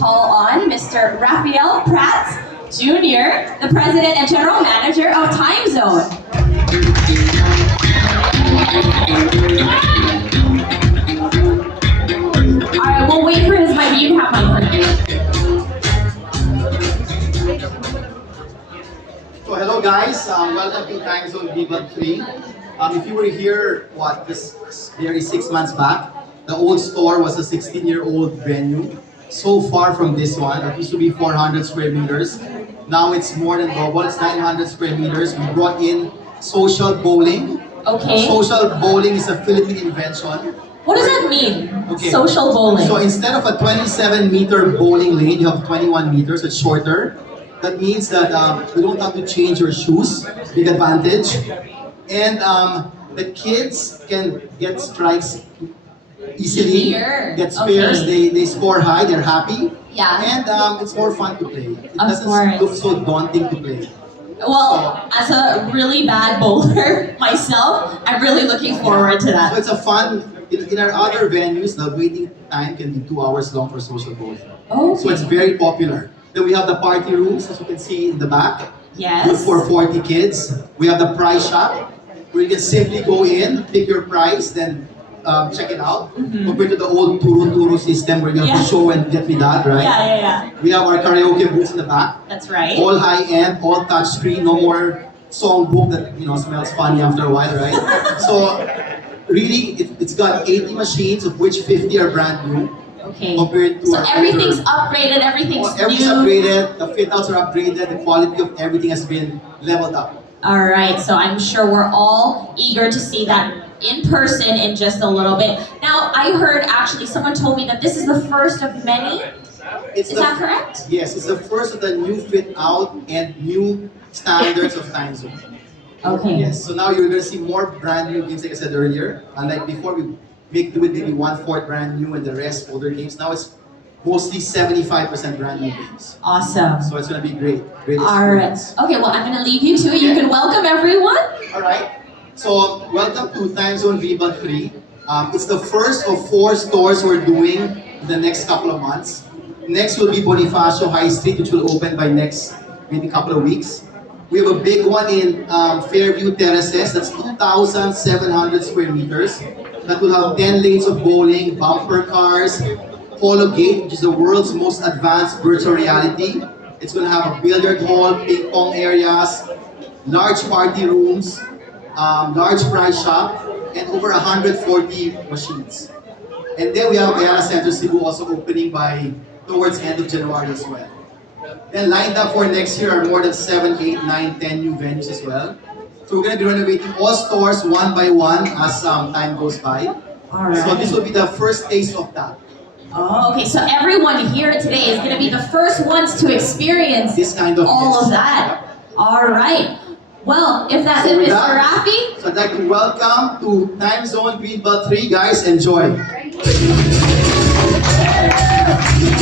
call on Mr. Raphael Prats Jr., the President and General Manager of Timezone. Alright, we'll wait for his mic. You can have mine for now. So hello guys, welcome to Timezone Greenbelt 3. If you were here, just barely 6 months back, the old store was a 16-year-old venue. So far from this one, it used to be 400 square meters. Now it's more than double, it's 900 square meters. We brought in social bowling. Okay. Social bowling is a Philippine invention. What does that mean? Okay. Social bowling. So instead of a 27-meter bowling lane, you have 21 meters, it's shorter. That means that you don't have to change your shoes, big advantage. And the kids can get strikes easily, get spares, Okay. they score high, they're happy. Yeah. And it's more fun to play. It Of doesn't course. look so daunting to play. Well, as a really bad bowler myself, I'm really looking forward to So that. it's a fun, in our other venues, the waiting time can be 2 hours long for social bowling. Okay. So it's very popular. Then we have the party rooms, as you can see in the back. Good Yes. for 40 kids. We have the prize shop, where you can simply go in, pick your prize, then check it out. Compared to the old turo system where you have Yeah. to show and get me that, right? Yeah. We have our karaoke booths in the back. That's right. All high-end, all touchscreen, no more songbook that smells funny after a while, right? So really, it's got 80 machines, of which 50 are brand new. Okay. Compared to So our everything's older- upgraded, everything's Everything's new. upgraded, the fit-outs are upgraded, the quality of everything has been leveled up. Alright, so I'm sure we're all eager to see that in person in just a little bit. Now, I heard actually, someone told me that this is the first of many. Is that correct? Yes, it's the first of the new fit-out and new standards of Timezone. Okay. Yes, so now you're going to see more brand new games, like I said earlier. Unlike before, we do it maybe 1/4 brand new and the rest older games. Now it's mostly 75% brand new games. Awesome. So it's going to be great. Great Alright. experience. Okay, well, I'm going to leave you to it. You can welcome everyone. All right. So welcome to Timezone Greenbelt 3. It's the first of 4 stores we're doing in the next couple of months. Next will be Bonifacio High Street, which will open by next maybe couple of weeks. We have a big one in Fairview Terraces. That's 2,700 square meters. That will have 10 lanes of bowling, bumper cars, Polo Gate, which is the world's most advanced virtual reality. It's going to have a billiard hall, ping pong areas, large party rooms, large prize shop, and over 140 machines. And then we have Ayala Center Cebu also opening by towards end of January as well. Then lined up for next year are more than 7, 8, 9, 10 new venues as well. So we're going to be renovating all stores one by one as time goes by. Alright. So this will be the first taste of that. Oh, okay, so everyone here today is going to be the first ones to experience This kind of all yes. of that. Alright. Well, if that's So it, with Mr. that, Rafi. So I'd like to welcome to Timezone Greenbelt 3, guys. Enjoy.